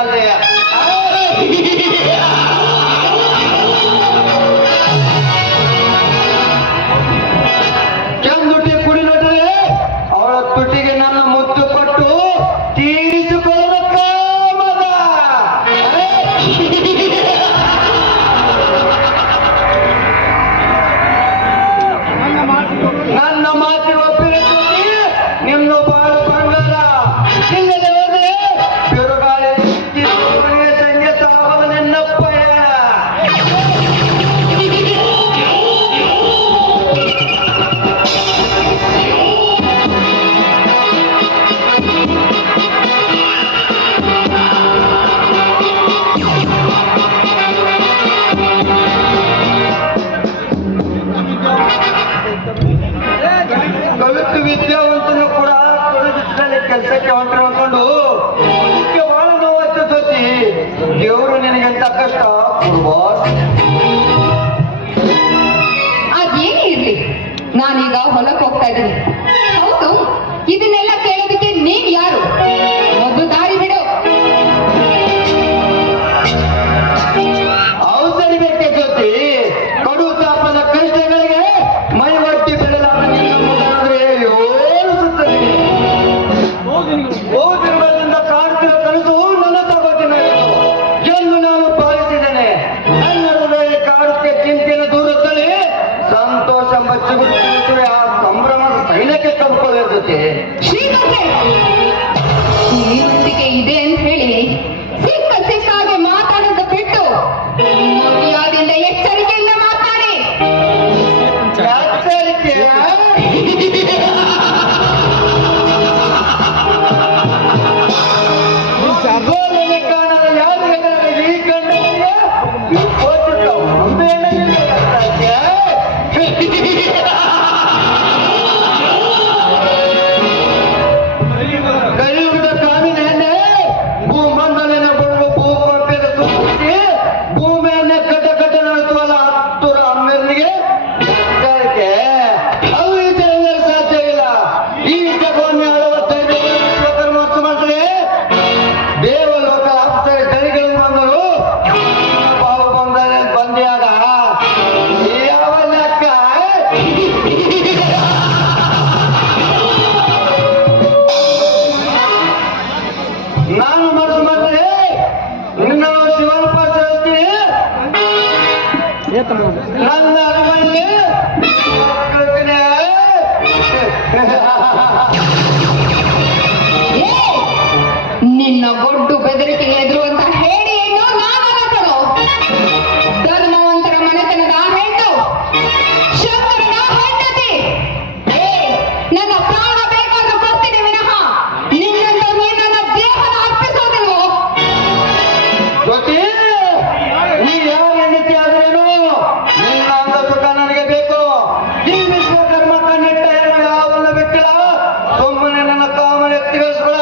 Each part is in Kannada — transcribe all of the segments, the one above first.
ಅಲ್ಲೇ ಚಂದುಟಿ ಕುಡಿ ನೋಡ್ರೆ ಅವಳ ತುಟಿಗೆ ನನ್ನ ಮುತ್ತು ಕೊಟ್ಟು ತೀರಿಸಿಕೊಳ್ಳಬೇಕ ಮಗ. ನನ್ನ ಮಾತಿನ ಒಪ್ಪಿನ ತುಟಿ ನಿನ್ನ ಬಾಳ ಬಂಗಾರ. ಇಲ್ಲದೆ ಹೋದ್ರೆ ಬಿರುಗಾಳಿ ಸಂಜೆ ಸಾವಲು ನಿನ್ನ ಪಯಣ. ಕವಿತು ವಿದ್ಯಾವಂತನು ಕೂಡ ತೊಡಗಿಸಿದಲ್ಲಿ ಕೆಲಸಕ್ಕೆ ಹೊಂಟು ಇದಕ್ಕೆ ಬಹಳ ನೋವಾಯ್ತು ಸತಿ. ದೇವರು ನಿನಗೆಂತ ಕಷ್ಟ ಅದೇನೇ ಇರ್ಲಿ, ನಾನೀಗ ಹೊಲಕ್ಕೆ ಹೋಗ್ತಾ ಇದ್ದೀನಿ. ಹೌದು, ಇದನ್ನೆಲ್ಲ ಕೇಳೋದಕ್ಕೆ ನೀನ್ ಯಾರು? ಒಂದು ದಾರಿ ಬಿಡು. ಔಷಧಿ ಬೇಕೆ ಜೊತೆ ಕಡು ತಾಪದ ಕಷ್ಟಗಳಿಗೆ ಮೈ ಒಟ್ಟಿ ಬೆಳೆದಾದ ನಿನ್ನ ಮುಖಾಂತರ ಯೋಚಿಸುತ್ತದೆ. ಬಹುದಿನಗಳಿಂದ ಕಾಡ್ತಿರೋ ಕನಸು ನನ್ನ ತಗೋತಿನ ಎಂದು ನಾನು ಭಾವಿಸಿದ್ದೇನೆ. ನನ್ನ ಹೃದಯ ಕಾಡುತ್ತೆ ಚಿಂತೆಯನ್ನು ದೂರದಲ್ಲಿ ಸಂತೋಷ ಬಚ್ಚಿಗುಟ್ಟಿಸುವೆ. ಆ ಸಂಭ್ರಮದ ಸೈನ್ಯಕ್ಕೆ ತಂದುಕೊಳ್ಳೋ ಜೊತೆ ಶ್ರೀಮಂತೆ, ಶ್ರೀಮಂತಿಕೆ ಇದೆ ಅಂತ ಹೇಳಿ ಸಿಕ್ಕಾಗೆ ಮಾತಾಡೋದು ಬಿಟ್ಟು ಮರ್ಯಾದೆಯಿಂದ ಎಚ್ಚರಿಕೆಯಿಂದ ಮಾತಾಡಿ. ಎಚ್ಚರಿಕೆ ಕಾಣದ ಯಾರು ಈ ಕಣ್ಣಿಗೆ ಕಲಿಯುಗದ ಕಾಮಿನೆಯನ್ನೇ ಭೂಮಂಡಲಿನ ಬರುವ ಭೂಕೋಪದ ಸೃಷ್ಟಿಸಿ ಭೂಮಿಯನ್ನೇ ಕಟ್ಟ ನಡೆಸುವಲ್ಲ ಹತ್ತೂರ ಅಮ್ಮೆರಿಗೆ ಅದು ಈ ಜನರಲ್ಲಿ ಸಾಧ್ಯ ಇಲ್ಲ. ಈ ಜಗವನ್ನು 65 ವಿಶ್ವಕರ್ಮ ಮಾಡ್ತಾರೆ. ದೇವಲೋಕ ಅಪ್ಸರೆ ದರಿಗಳು ಬಂದರು ಬಾಬು ಬಂದಿಯಾಗ ಯಾವ ಲೆಕ್ಕ? ನಾನು ಮನಸ್ಸು ಮಾಡಿದ್ರೆ ನಿನ್ನ ಶಿವನ ಪಾಠ ಹೇಳ್ತೀನಿ. ನನ್ನ ಅರಮನೆ ನಿನ್ನ ಗೊಡ್ಡು ಬೆದರಿಕೆಗೆ ಎದುರುವಂತ ಹೇಳಿ ಹೆಣ್ಣು ನಾನಲ್ಲ ಕಣೋ. ಧರ್ಮವಂತರ ಮನೆತನದ ಹೆಣ್ಣು, ಶಂಕರನ ಹೆಂಡತಿ. ನನ್ನ ಪ್ರಾಣ ಬೇಕಾದ್ರೂ ಕೊಡ್ತೀನಿ ವಿನಃ ನಿನ್ನಂತ ನನ್ನ ದೇಹನ ಅರ್ಪಿಸೋದಿಲ್ವೋ? ಜ್ಯೋತಿ, ನೀ ಯಾವ ಹೆಂಡತಿ ಆದ್ರೇನು ನಿನ್ನ ಅಂದ ಸುಖ ನನಗೆ ಬೇಕು. ಈ ವಿಶ್ವಕರ್ಮ ಕಣ್ಣಿಟ್ಟ ಹೆಣ್ಣು ಯಾವನ್ನ ಬಿಟ್ಟಿಲ್ಲ. ಸುಮ್ಮನೆ ನನ್ನ ಕಾಮನ ಎತ್ತಿಗಳಿಸ್ಬೇಡ.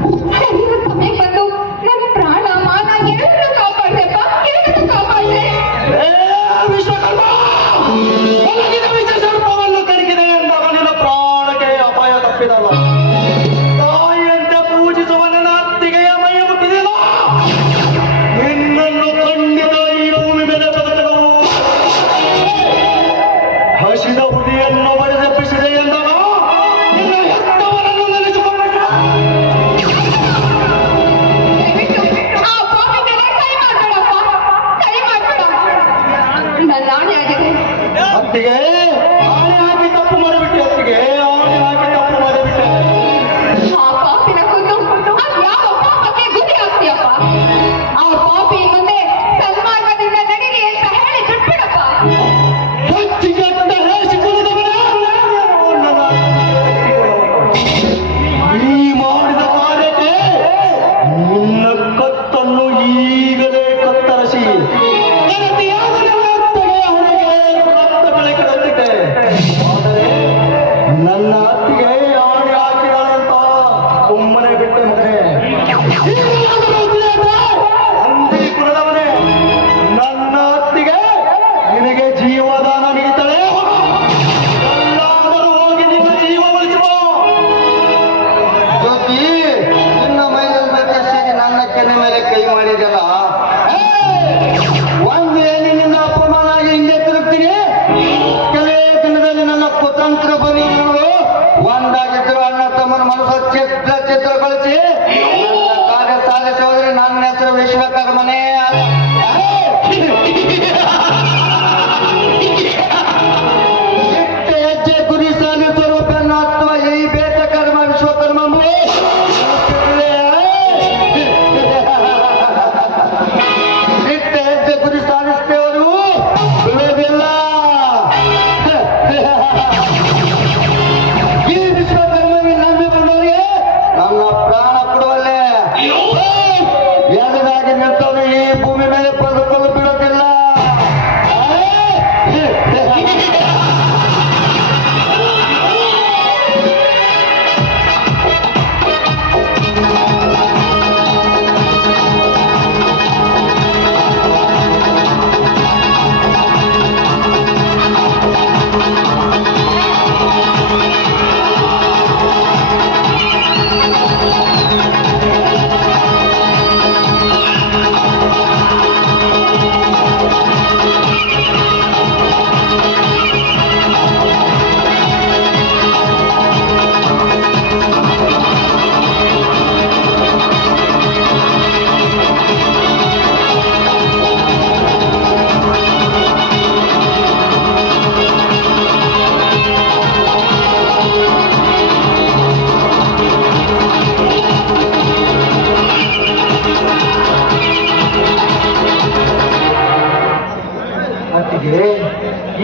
ಸರಿಯಾದ ಸಮಯ ಬಂದು ನನ್ನ ಪ್ರಾಣ ಮಾನ ಎರಡನ್ನೂ ಕಾಪಾಡ್ದೆಪ್ಪ, ಎರಡನ್ನೂ ಕಾಪಾಡ್ದೆ. ವಿಶ್ವಕರ್ಮ ಒಳಗಿನ ವಿಷ ಸರ್ಪವನ್ನು ಕಡಿಕಿದೆ ಎಂದಾಗ ನಿನ್ನ ಪ್ರಾಣಕ್ಕೆ ಅಪಾಯ ತಪ್ಪಿದಲ್ಲ. ತಾಯಿಯಂತೆ ಪೂಜಿಸುವ ನನ್ನ ಅತ್ತಿಗೆಯ ಮೈ ಮುಟ್ಟಿದಿಲ್ಲ. ನಿನ್ನನ್ನು ಖಂಡಿತ ಈ ಭೂಮಿ ಮೇಲೆ ಬದುಕಲು ಹಸಿದ ಹುಲಿಯನ್ನು ಬಡಿದೆಪ್ಪಿಸಿದೆ ಎಂದಾಗ ನಿನ್ನ ಹೆತ್ತವರನ್ನು ನೆನೆಸಿಕೊಂಡ. ದಯವಿಟ್ಟು ಆ ಪಾಪಿ ಮೇಲೆ ಕೈ ಮಾಡ್ಬೇಡಪ್ಪ, ಕೈ ಮಾಡ್ಬೇಡ. ನನ್ನ ಆಣೆ ಆಗಿದೆ. ಅತ್ತಿಗೆ ಆಣೆ ಹಾಕಿ ತಪ್ಪು ಮಾಡಿಬಿಟ್ಟೆ. ಅತ್ತಿಗೆ ಆಣೆ ಹಾಕಿ ತಪ್ಪು ಮಾಡಿಬಿಟ್ಟೆ. ಆ ಪಾಪಿನ ಕೊಂದು ಅದ್ ಯಾವ ಪಾಪಕ್ಕೆ ಗುರಿ ಆಗ್ತೀಯಪ್ಪ? ಆ ಪಾಪಿ ಮುಂದೆ ಸನ್ಮಾರ್ಗದಿಂದ ನಡೀರಿ ಅಂತ ಹೇಳಿ ಬಿಟ್ಬಿಡಪ್ಪ. ಹೆಚ್ಚಿಗೆ ಅಂತ ಹೇಳಿಸಿಕೊಳ್ಳುವುದವನೇ ನನ್ನ ಈ ಮಾಡಿದ ಕಾರ್ಯಕ್ಕೆ ನಿನ್ನ ಕತ್ತನ್ನು ಈಗಲೇ ಕತ್ತರಿಸಿ ಗೆಳತಿಯಾದ ನನ್ನ ಅತ್ತಿಗೆಯ ಹೊರಗೆ ರಕ್ತ ಬೆಳಕಿದಂತಿದೆ. ಆದರೆ ನನ್ನ ಅತ್ತಿಗೆ ಆಣೆ ಹಾಕಿದಾಳೆ ಅಂತ ಸುಮ್ಮನೆ ಬಿಟ್ಟೆ ಮಗನೇ. ಅಂದಿ ಕುಲದವನೇ, ನನ್ನ ಅತ್ತಿಗೆ ನಿನಗೆ ಜೀವದಾನ ನೀಡುತ್ತಾಳೆ. ಎಲ್ಲಾದರೂ ಹೋಗಿ ನಿನ್ನ ಜೀವ ಉಳಿಸುವ. ಜ್ಯೋತಿ, ನಿನ್ನ ಮೈದಲ್ಲಿ ಸೇರಿ ನನ್ನ ಕೆನೆ ಮೇಲೆ ಕೈ ಮಾಡಿದಲ್ಲ. ಒಂದೇ ನಿನ್ನ ಅಪಮಾನ ಆಗಿ ಹಿಂದೆ ತಿರುಗ್ತೀನಿ. ಕೆಲವೇ ದಿನದಲ್ಲಿ ನನ್ನ ಕುತಂತ್ರ ಬಲಿ ಒಂದಾಗಿದ್ದರು ಅಣ್ಣ ತಮ್ಮನ ಮನಸ್ಸು ಚಿತ್ರಗೊಳಿಸಿ ನನ್ನ ಕಾರ್ಯ ಸಾಧಿಸಿ ಹೋದರೆ ನನ್ನ ಹೆಸರು ವಿಶ್ವಕರ್ಮನೇ ಅಲ್ಲ. ಇಟ್ಟ ಹೆಜ್ಜೆ ಗುರಿ ಸಾಧಿಸುವ ಬೆನ್ನ ಹತ್ತುವ ಈ ಬೇಟ ಕರ್ಮ ವಿಶ್ವಕರ್ಮ ಇಟ್ಟ ಹೆಜ್ಜೆ ಗುರಿ ಸಾಧಿಸ್ತೇವರು ಬಿಡುವುದಿಲ್ಲ. ಈ ವಿಶ್ವಕರ್ಮನಿಗೆ ನಂಬಿ ಬಂದವರಿಗೆ ನನ್ನ ಪ್ರಾಣ ಕೊಡುವಲ್ಲೇ ಎದುರಾಗಿ ನಿಂತವರು ಈ ಭೂಮಿ ಮೇಲೆ ಬದುಕಲು ಬಿಡುವುದಿಲ್ಲ. ಅತ್ತಿಗೆ,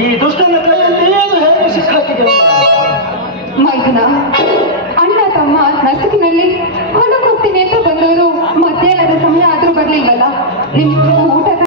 ಈ ದುಷ್ಟನ ಕೈಯಲ್ಲಿ ಏನು ಹೇಗೆ ಸಿಕ್ಕಾಕಿದೆ? ಮೈದುನ, ಅಣ್ಣ ತಮ್ಮ ನಸುಕಿನಲ್ಲಿ ಹೊಲಕ್ಕೆ ಹೋಗ್ತೀನಿ ಅಂತ ಬಂದವರು ಮಧ್ಯಾಹ್ನದ ಸಮಯ ಆದ್ರೂ ಬರ್ಲಿಲ್ವಲ್ಲ. ನಿಮ್ಗೆ ಊಟ